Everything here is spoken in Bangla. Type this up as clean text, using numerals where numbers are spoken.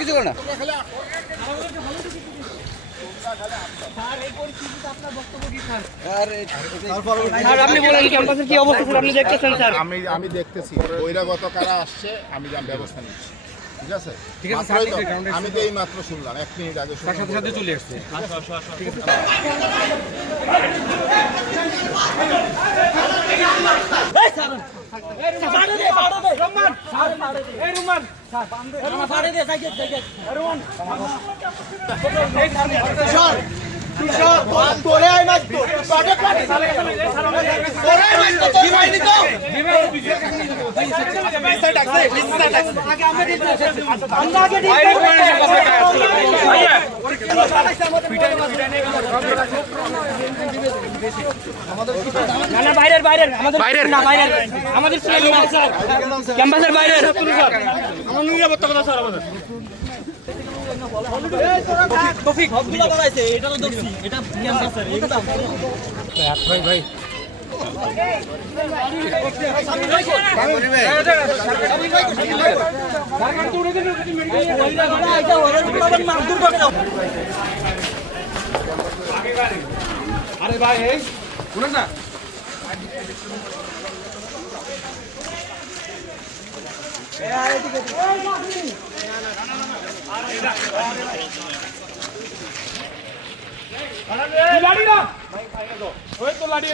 কিছু করো না। আমি দেখতেছি বহিরাগত কারা আসছে, আমি ব্যবস্থা নিচ্ছি। ঠিক আছে, আমি তো এই মাত্র শুনলাম 1 মিনিট আগে সাথে চলে আসছে। বাইরের আমাদের ক্যাম্পাসের বাইরে আমার নিরাপত্তা কথা স্যার আমাদের টপিক হবগুলো বানাইছে এটা তো দেখছি এটা ক্যাম্পাসের এগুলো ভাই ভাই আরে ভাই এই শুনুন না লাড়ি না ওই তো লাড়ি